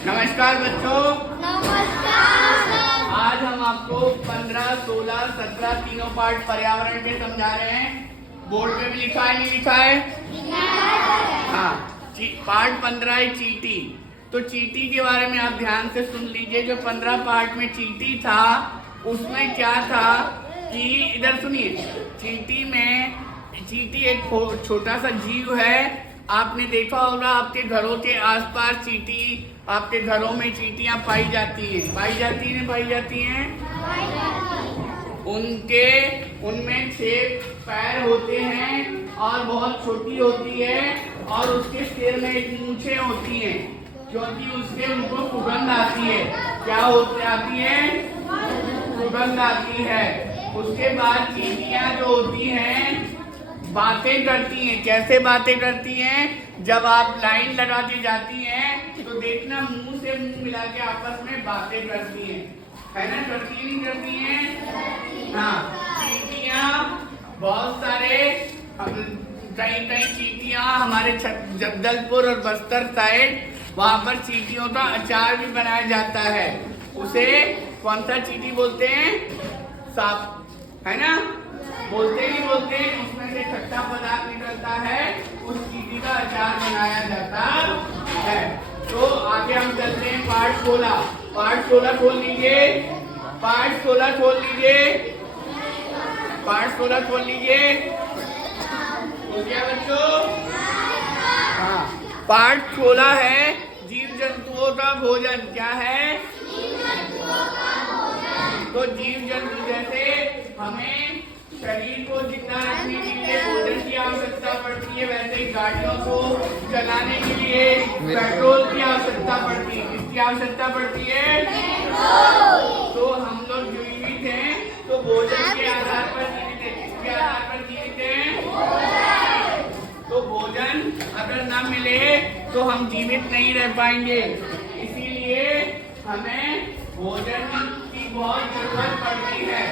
नमस्कार बच्चों। नमस्कार। आज हम आपको 15, 16, 17 तीनों पार्ट पर्यावरण के समझा रहे हैं। बोर्ड पे भी लिखा है, नहीं लिखा है? हाँ। पार्ट 15 है चींटी। तो चींटी के बारे में आप ध्यान से सुन लीजिए। जो 15 पार्ट में चींटी था उसमें क्या था कि इधर सुनिए। चींटी एक छोटा सा जीव है। आपने देखा होगा आपके घरों के आसपास चींटी, आपके घरों में चींटियां पाई जाती हैं। पाई जाती हैं। उनमें 6 पैर होते हैं और बहुत छोटी होती है और उसके सिर में एक मूंछें होती हैं, क्योंकि उससे उनको सुगंध आती है। क्या आती है? सुगंध आती है। उसके बाद चींटियां जो होती हैं बातें करती हैं। कैसे बातें करती हैं? जब आप लाइन लगा दी जाती हैं तो देखना मुंह से मुंह मिला के आपस में बातें करती हैं, है ना? करती हैं। हाँ, चींटियां बहुत सारे, कई चींटियां हमारे जगदलपुर और बस्तर साइड, वहां पर चींटियों का अचार भी बनाया जाता है। उसे कौन सा चींटी बोलते हैं? सांप, है ना? बोलते उसमें से खट्टा पदार्थ निकलता है, उस चींटी का अचार बनाया जाता है। तो आगे हम चलते हैं पार्ट 16। पार्ट 16 खोल लीजिए। पार्ट 16 खोल लीजिए। हो गया बच्चों? हाँ। पार्ट 16 है जीव जंतुओं का भोजन। क्या है? तो जीव जंतु जैसे हमें शरीर को जिंदा रखने के लिए भोजन की आवश्यकता पड़ती है, वैसे गाड़ियों को चलाने के लिए पेट्रोल की आवश्यकता पड़ती है। किसकी आवश्यकता पड़ती है? तो हम लोग जो जीवित हैं तो भोजन के आधार पर जीवित है। किसके आधार पर जीवित हैं? तो भोजन अगर न मिले तो हम जीवित नहीं रह पाएंगे। इसीलिए हमें भोजन की बहुत जरूरत पड़ती है।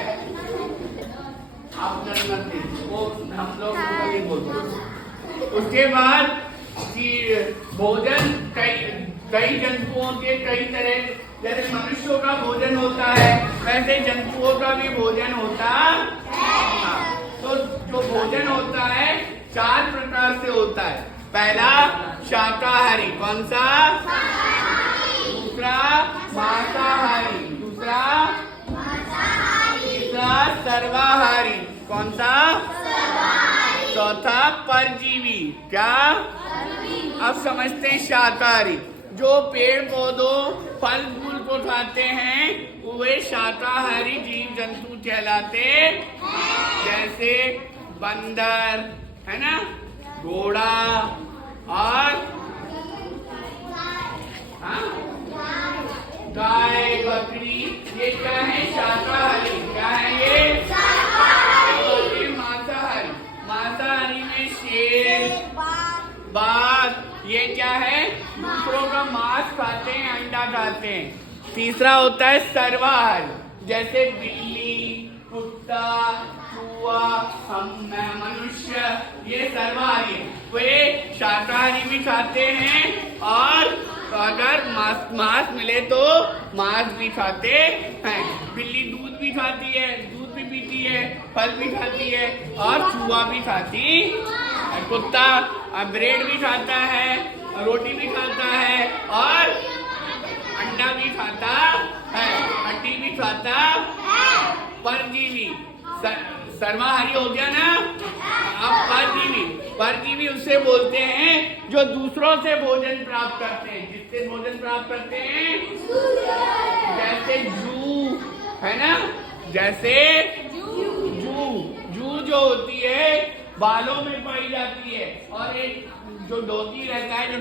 आप वो हम लोग नहीं बोलते। उसके बाद भोजन कई जंतुओं के कई तरह, जैसे मनुष्यों का भोजन होता है वैसे जंतुओं का भी भोजन होता है। तो जो भोजन होता है 4 प्रकार से होता है। पहला शाकाहारी। कौन सा? दूसरा मांसाहारी। तीसरा सर्वाहारी। कौन सा? चौथा परजीवी। क्या? अब समझते हैं शाकाहारी। जो पेड़ पौधों फल फूल को खाते हैं वे शाकाहारी जीव जंतु कहलाते। जैसे बंदर, है ना, घोड़ा और गाय, बकरी, ये क्या है? शाकाहारी। क्या है ये? मांसाहारी। मांसाहारी में शेर, बाघ, ये क्या है? दूसरों का मांस खाते हैं, अंडा खाते हैं। तीसरा होता है सर्वाहारी, जैसे बिल्ली, कुत्ता, चूहा, मनुष्य, ये सर्वाहारी है। वे शाकाहारी भी खाते हैं और अगर मांस मिले तो मांस भी खाते हैं। बिल्ली दूध भी खाती है, दूध भी पीती है, फल भी खाती है और चूहा भी खाती है। कुत्ता ब्रेड भी खाता है, रोटी भी खाता है और अंडा भी खाता है, हड्डी भी खाता। परजीवी सर्वाहारी हो गया ना। अब परजीवी उसे बोलते हैं जो दूसरों से भोजन प्राप्त करते हैं। जिससे भोजन प्राप्त करते हैं? जैसे जू, है ना? जैसे जू जो होती है बालों में पाई जाती है, और एक जो डॉगी रहता है, जो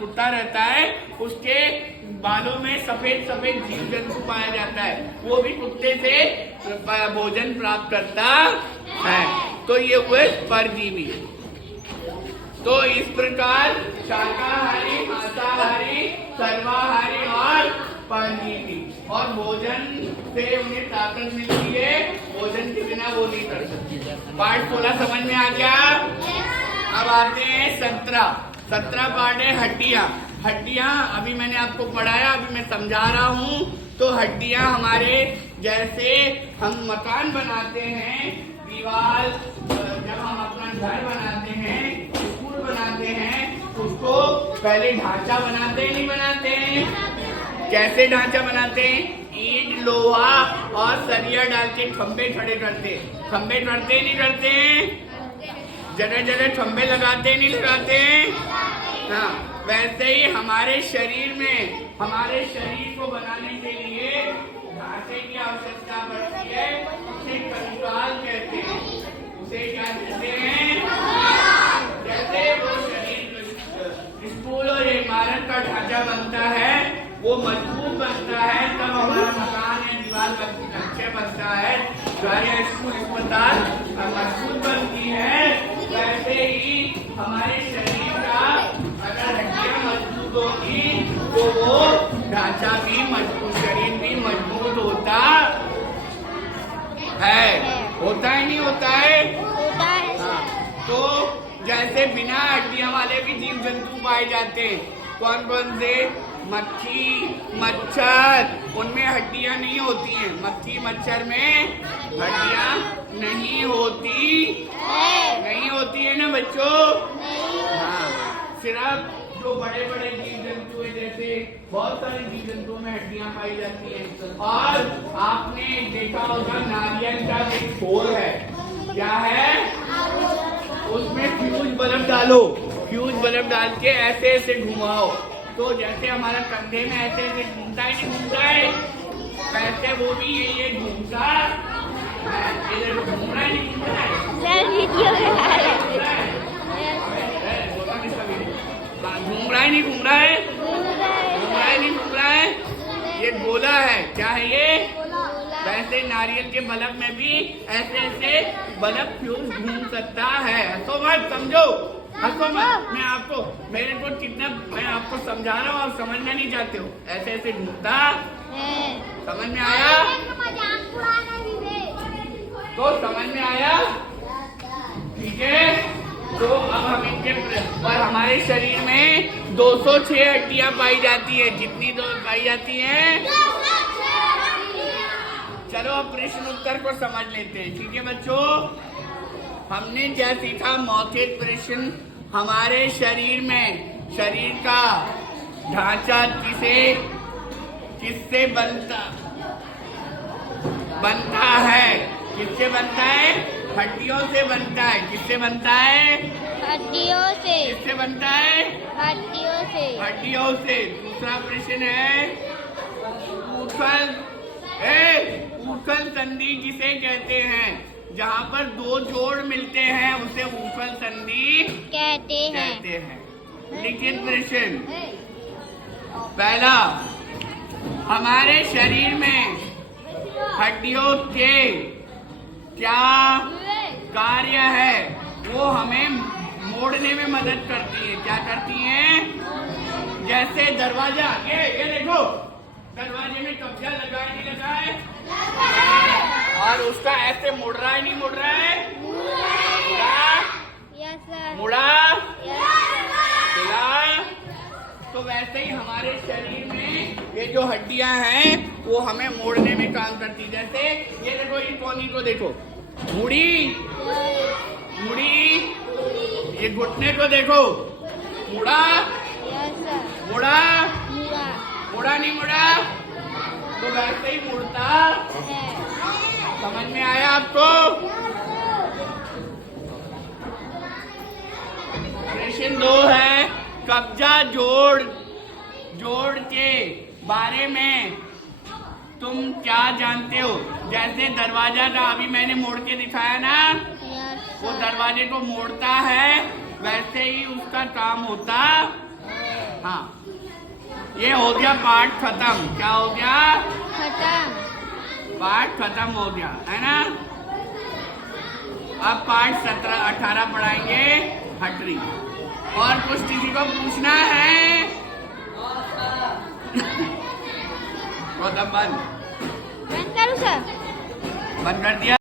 कुत्ता रहता है, उसके बालों में सफेद जीव जंतु पाया जाता है। वो भी कुत्ते से भोजन प्राप्त करता है। तो ये हुए परजीवी। तो इस प्रकार शाकाहारी, मांसाहारी, सर्वाहारी और परजीवी। और भोजन से उन्हें ताकत मिलती है, भोजन के बिना वो नहीं कर सकते। पार्ट 16 समझ में आ गया? अब आते हैं 17 पार्ट है हड्डियां। हड्डियां अभी मैंने आपको पढ़ाया, अभी मैं समझा रहा हूँ। तो हड्डियां हमारे जैसे हम मकान बनाते हैं, दीवार, जब हम अपना घर बनाते हैं, स्कूल बनाते हैं, उसको पहले ढांचा बनाते हैं, नहीं बनाते हैं? कैसे ढांचा बनाते हैं? ईंट, लोहा और सरिया डाल के खंबे खड़े करते हैं। खंबे करते नहीं करते हैं? जगह जगह खंबे लगाते नहीं लगाते हैं? हाँ, वैसे ही हमारे शरीर में, हमारे शरीर को बनाने के लिए ढांचे की आवश्यकता पड़ती है। उसे कंकाल कहते हैं। उसे क्या कहते हैं? जैसे वो शरीर, स्कूल और इमारत का ढांचा बनता है, वो मजबूत बनता है, तब हमारा मकान या दीवार अच्छे बनता है। घर या स्कूल, अस्पताल मजबूत बनती है। वैसे ही हमारे शरीर का अगर हड्डियां मजबूत होगी तो वो ढांचा भी मजबूत, शरीर भी मजबूत होता है। होता है नहीं होता है? हाँ। तो जैसे बिना हड्डियां वाले भी जीव जंतु पाए जाते हैं। कौन कौन से? मक्खी, मच्छर, उनमें हड्डियां नहीं होती हैं। मक्खी मच्छर में हड्डियां नहीं होती, नहीं होती है ना बच्चों? हाँ, सिर्फ जो बड़े बड़े जीव जंतु है, जैसे बहुत सारे जीव जंतुओं में हड्डियां पाई जाती हैं। और आपने देखा होगा नारियल का एक खोल है, क्या है? उसमें फ्यूज बल्ब डालो, फ्यूज बल्ब डाल के ऐसे ऐसे घुमाओ, तो जैसे हमारा कंधे में ऐसे ऐसे घूमता है, नहीं घूमता है? वैसे वो भी ये घूमता है। घूम रहा है, नहीं घूम रहा है? वीडियो में घूम रहा है, नहीं घूम रहा है? घूम रहा है, नहीं घूम रहा है? ये गोला है। क्या है ये? वैसे नारियल के बल्ब में भी ऐसे ऐसे बल्ब फ्यूज घूम सकता है। हंसो मत, समझो, हंसो मत। मैं आपको, मेरे को कितना, मैं आपको समझा रहा हूँ, आप समझना नहीं चाहते हो। ऐसे ऐसे घूमता, समझ में आया? तो समझ में आया? ठीक है। तो अब हम इनके, और हमारे शरीर में 206 हड्डियां पाई जाती है। कितनी पाई जाती हैं? चलो अब प्रश्न उत्तर को समझ लेते हैं। ठीक है बच्चों, हमने क्या सीखा? मौखिक प्रश्न। हमारे शरीर में, शरीर का ढांचा किससे बनता है? किससे बनता है? हड्डियों से बनता है। किससे बनता है? हड्डियों से। किससे बनता है? हड्डियों से। हड्डियों से। दूसरा प्रश्न है, ऊखल संधि किसे कहते हैं? जहाँ पर दो जोड़ मिलते हैं उसे ऊखल संधि कहते हैं। लिखित प्रश्न पहला, हमारे शरीर में हड्डियों के क्या कार्य है? वो हमें मोड़ने में मदद करती है। क्या करती हैं? जैसे दरवाजा, ये देखो, दरवाजे में कब्जा लगा है, नहीं लगा है? और उसका ऐसे मुड़ रहा है, नहीं मुड़ रहा है? मुड़ा, तो वैसे ही हमारे शरीर में ये जो हड्डियां हैं वो हमें मोड़ने में काम करती है। जैसे ये देखो, ये कोनी को देखो, मुड़ी, ये घुटने को देखो, मुड़ा, मुड़ा नहीं मुड़ा? तो वैसे ही मुड़ता है। समझ में आया आपको? प्रश्न 2 है, कब्जा जोड़ के बारे में तुम क्या जानते हो? जैसे दरवाजा का अभी मैंने मोड़ के दिखाया ना, वो दरवाजे को मोड़ता है, वैसे ही उसका काम होता। हाँ, ये हो गया पाठ खत्म। क्या हो गया? खत्म। पाठ खत्म हो गया है ना? अब पाठ 17, 18 पढ़ाएंगे, हटरी। और कुछ किसी को पूछना है? बंद करूं सर? बंद कर दिया।